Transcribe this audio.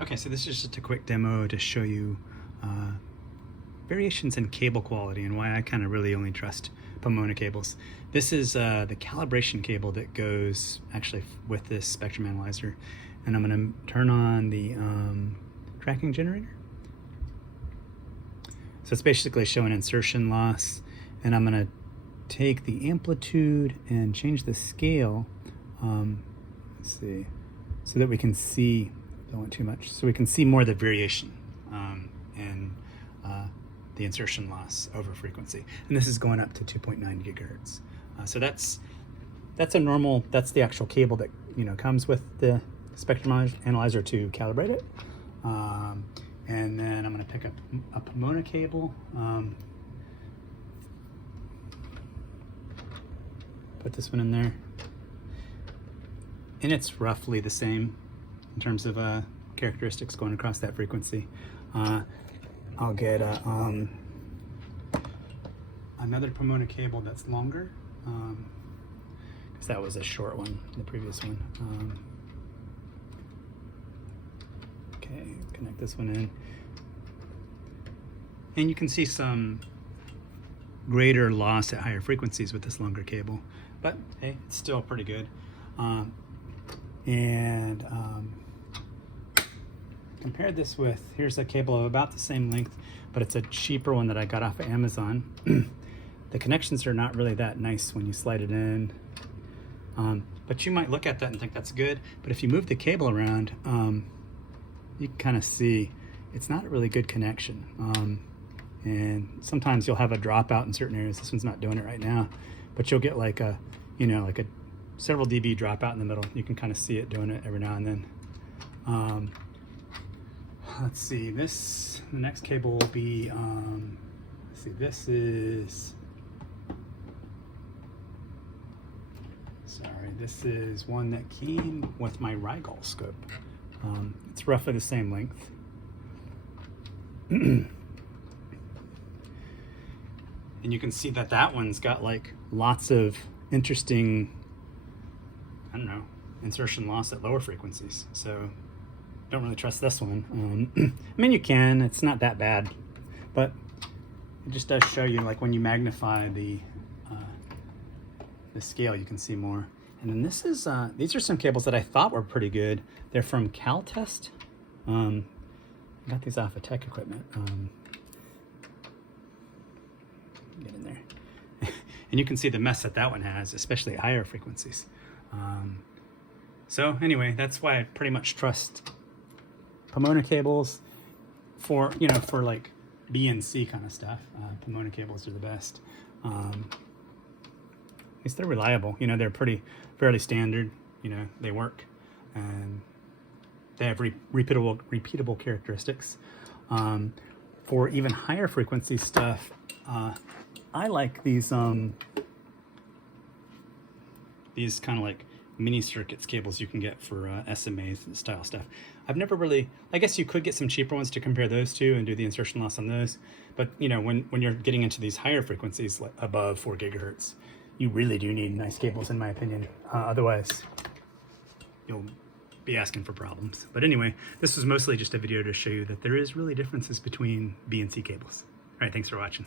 Okay, so this is just a quick demo to show you variations in cable quality and why I kind of really only trust Pomona cables. This is the calibration cable that goes actually with this spectrum analyzer, and I'm going to turn on the tracking generator. So it's basically showing insertion loss, and I'm going to take the amplitude and change the scale. Let's see, so that we can see. Don't want too much, so we can see more of the variation in the insertion loss over frequency. And this is going up to 2.9 gigahertz. So that's a normal. That's the actual cable that comes with the spectrum analyzer to calibrate it. And then I'm going to pick up a Pomona cable. Put this one in there, and it's roughly the same in terms of characteristics going across that frequency. I'll get another Pomona cable that's longer, because that was a short one, the previous one. Okay, connect this one in. And you can see some greater loss at higher frequencies with this longer cable, but hey, it's still pretty good. Compared this with, here's a cable of about the same length, but it's a cheaper one that I got off of Amazon. The connections are not really that nice when you slide it in, but you might look at that and think that's good, but if you move the cable around, you can kind of see it's not a really good connection. And sometimes you'll have a dropout in certain areas. This one's not doing it right now, but you'll get like a, like a several dB dropout in the middle. You can kind of see it doing it every now and then. Let's see, the next cable will be, let's see, this is one that came with my Rigol scope. It's roughly the same length. And you can see that that one's got like lots of interesting, I don't know, insertion loss at lower frequencies. So don't really trust this one. I mean, you can, it's not that bad, but it just does show you, like when you magnify the scale, you can see more. And then this is, these are some cables that I thought were pretty good. They're from CalTest. I got these off of Tech Equipment. Get in there. And you can see the mess that that one has, especially at higher frequencies. So anyway, that's why I pretty much trust Pomona cables for, for like BNC kind of stuff. Pomona cables are the best. At least they're reliable. They're fairly standard. They work, and they have repeatable characteristics. For even higher frequency stuff, I like these kind of like mini circuits cables you can get for SMA style stuff. I've never really, I guess you could get some cheaper ones to compare those to and do the insertion loss on those. But when you're getting into these higher frequencies, like above 4 gigahertz, you really do need nice cables, in my opinion. Otherwise, you'll be asking for problems. But anyway, this was mostly just a video to show you that there is really differences between BNC cables. All right, thanks for watching.